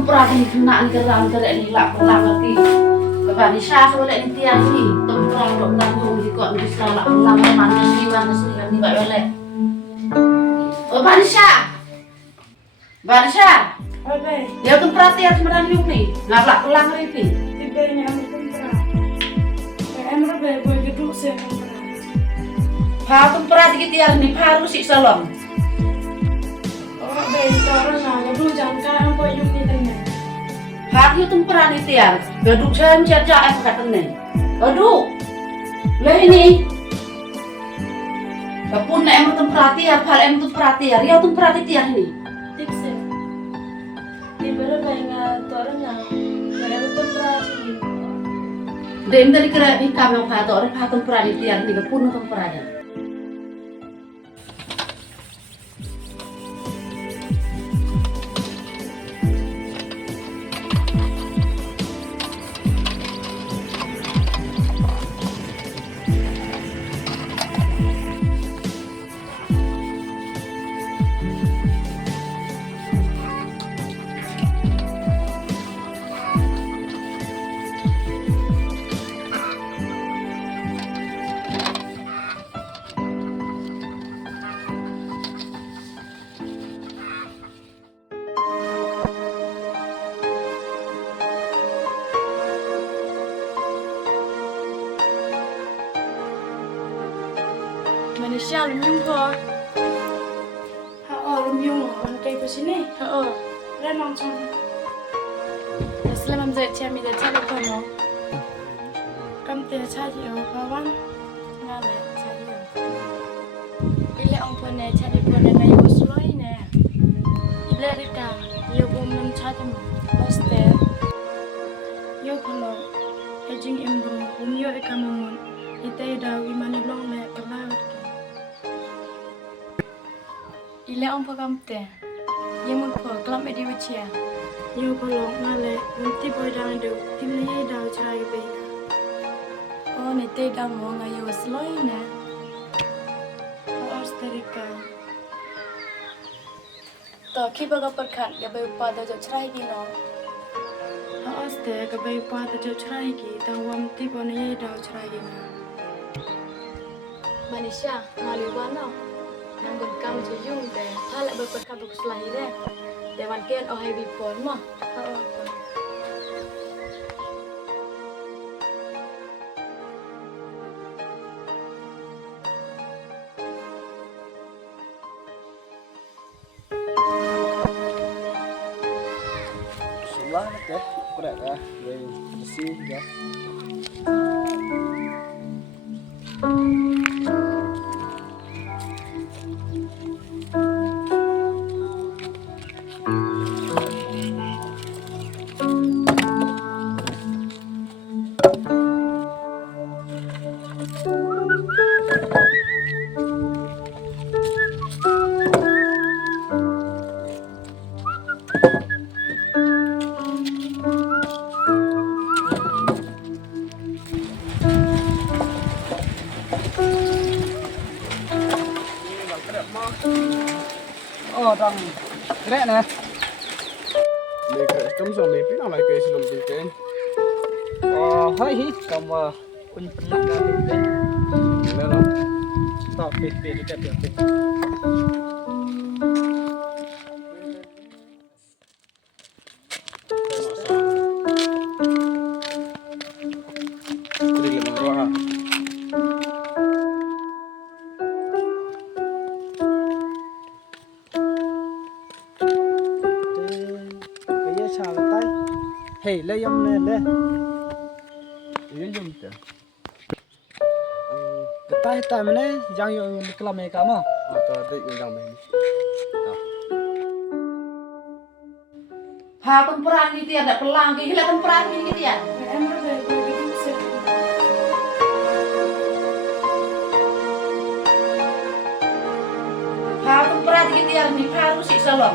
tempera ni kena ni kerang kerek ni lak pelang lagi. Kepada Syah boleh ni tiang ni tempera dok nanggung di kok bisa lak pelang mana ni ni bak boleh. Oh Barisha. Barisha. Oke, Dia tempera tiang sebenarnya ni. Ngap lak pelang ni. tipenya ambil tempera. Emre be boy geduk se tempera. Pa tempera dikit tiang ni pa rusik salon. Orang be orang na geduk jangka am boy yuk ni tanya. Pa dia tempera ni tiang. Geduk saya menjajak aku kata ni. Geduk. Lah ini. Kapun na emang tempera tiang, pa emang tempera tiang. Dia tempera tiang ni. Tipse. Tibere be nga orang na. Emre tempera sini. Dem dari kira di kamar pa to orang pa tempera ni tiang ni kapun na tempera dah. Manusia lumyung ko. Lumyung orang kayak begini. Renang cang. Selama menjadi cami dan cari kono. Kamu tidak cari kawan. Ngale cari. Ile orang punya cari punya na yo sloi na. Ile rika yo bom cari hostel. Yo kono. Ejing embu yo ikamun. Ite dawi mani long na kelawat. Ile on pagamte. Yemul po kelam edi wachia. Yo kolong ngale unti boy dang do timne ye daw chai be. Oh ne te dang mo nga yo sloi na. Austerika. To ki baga perkhat ga be pa da jo chai gi no. Auster ga be pa da jo chai gi tang wam ti bo ne ye daw chai gi na. Manisha maliwana. Nanggun kamu jujung deh, halak berperkara bagus lahir deh. Dewan kian oh hai bipon mah. Sebelah ya, kurang ya, bersih ya. Đang cái này lấy cái trong số này biết nào lại cái sử dụng tiền tiền hơi hít cầm quân nặng ra tiền tiền nữa đâu tao tiền tiền đi tiền tiền hey lấy em lên lên yên dùng tiền cái tay tay mình đấy giang yêu cái làm này cả mà tôi định giang mình Pa tempera ni tiang dak pelang ki gila tempera ni tiang. Emre be boy geduk se. Pa tempera dikit tiang ni pa rusik salon.